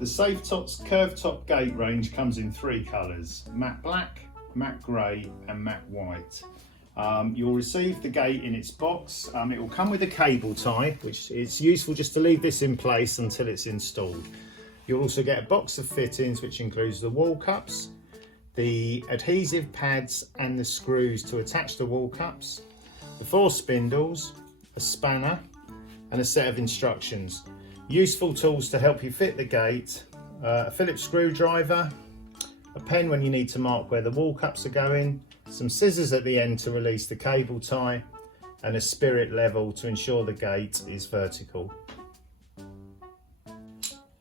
The Safetots curved top gate range comes in three colours: matte black, matte grey and matte white. You'll receive the gate in its box. It will come with a cable tie, which it's useful just to leave this in place until it's installed. You'll also get a box of fittings which includes the wall cups, the adhesive pads and the screws to attach the wall cups, the 4 spindles, a spanner and a set of instructions. Useful tools to help you fit the gate: a Phillips screwdriver, a pen when you need to mark where the wall cups are going, some scissors at the end to release the cable tie, and a spirit level to ensure the gate is vertical.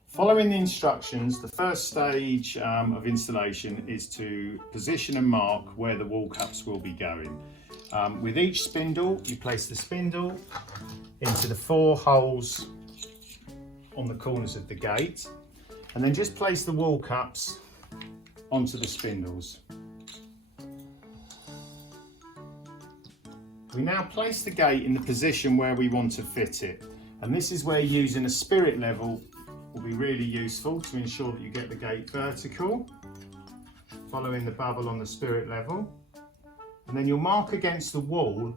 Following the instructions, the first stage of installation is to position and mark where the wall cups will be going. With each spindle, you place the spindle into the 4 holes on the corners of the gate, and then just place the wall cups onto the spindles. We now place the gate in the position where we want to fit it, and this is where using a spirit level will be really useful to ensure that you get the gate vertical, following the bubble on the spirit level. And then you'll mark against the wall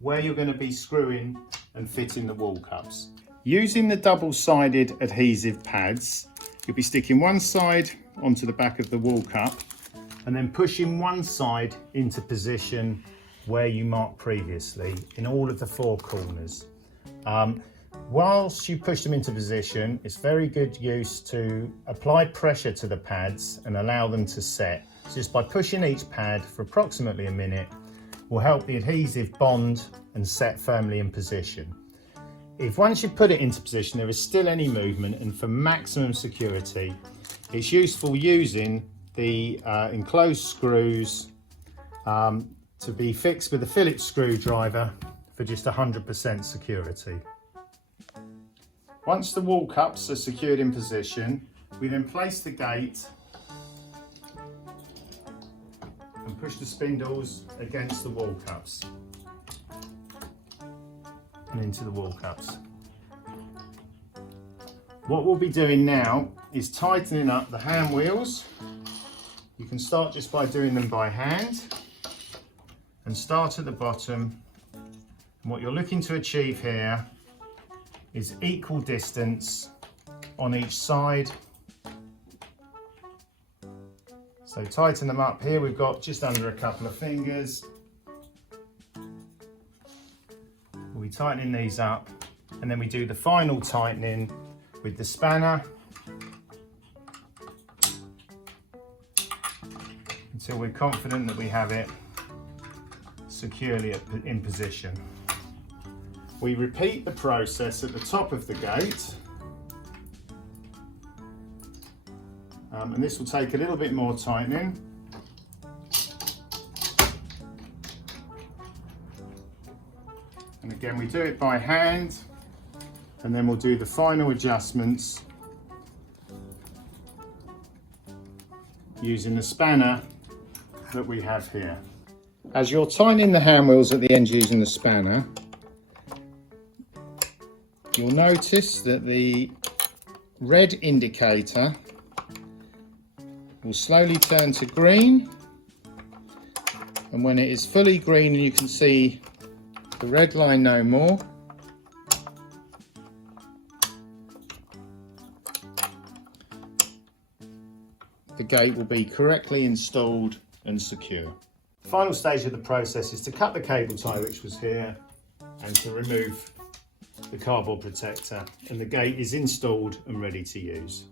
where you're going to be screwing and fitting the wall cups. Using the double-sided adhesive pads, you'll be sticking one side onto the back of the wall cup and then pushing one side into position where you marked previously in all of the 4 corners. Whilst you push them into position, it's very good use to apply pressure to the pads and allow them to set. So just by pushing each pad for approximately a minute will help the adhesive bond and set firmly in position. If once you've put it into position there is still any movement, and for maximum security, it's useful using the enclosed screws to be fixed with a Phillips screwdriver for just 100% security. Once the wall cups are secured in position, we then place the gate and push the spindles against the wall cups and into the wall cups. What we'll be doing now is tightening up the hand wheels. You can start just by doing them by hand and start at the bottom. And what you're looking to achieve here is equal distance on each side. So tighten them up. Here we've got just under a couple of fingers. We'll be tightening these up, and then we do the final tightening with the spanner until we're confident that we have it securely in position. We repeat the process at the top of the gate, and this will take a little bit more tightening. And again, we do it by hand, and then we'll do the final adjustments using the spanner that we have here. As you're tightening the hand wheels at the end using the spanner, you'll notice that the red indicator will slowly turn to green, and when it is fully green and you can see the red line no more, the gate will be correctly installed and secure. The final stage of the process is to cut the cable tie, which was here, and to remove the cardboard protector, and the gate is installed and ready to use.